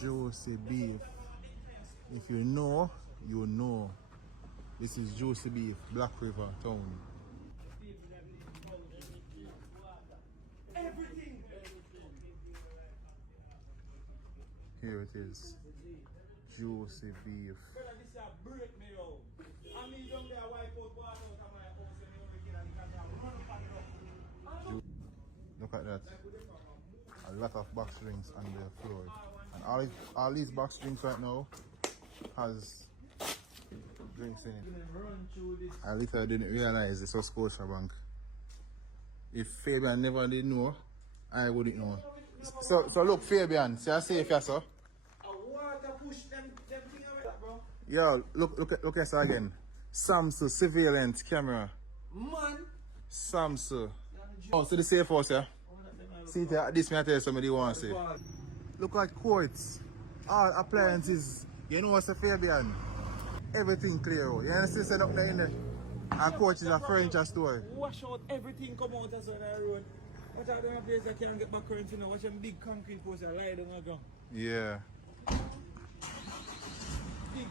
Juicy beef. If you know, you know. This is Juicy Beef, Black River Town. Here it is. Juicy beef. Look at that. A lot of box drinks on the floor. And all these box drinks right now has drinks in it. I literally didn't realize this was Scotiabank. If Fabian never did know, I wouldn't know. So look, Fabian, see I say if you sir. Yo, look at this again. Samsung surveillance camera. Man. Samsung. Oh, so the safe house, yeah? See this may I tell you somebody wants to say. Look at quartz. All appliances. You know what's the Fabian? Everything clear out. You understand set up there in there? And coach is a furniture store. Wash out everything come out as on the road. What are the place I can't get back current, you know? Watch them big concrete posts that lie down the ground. Yeah. Big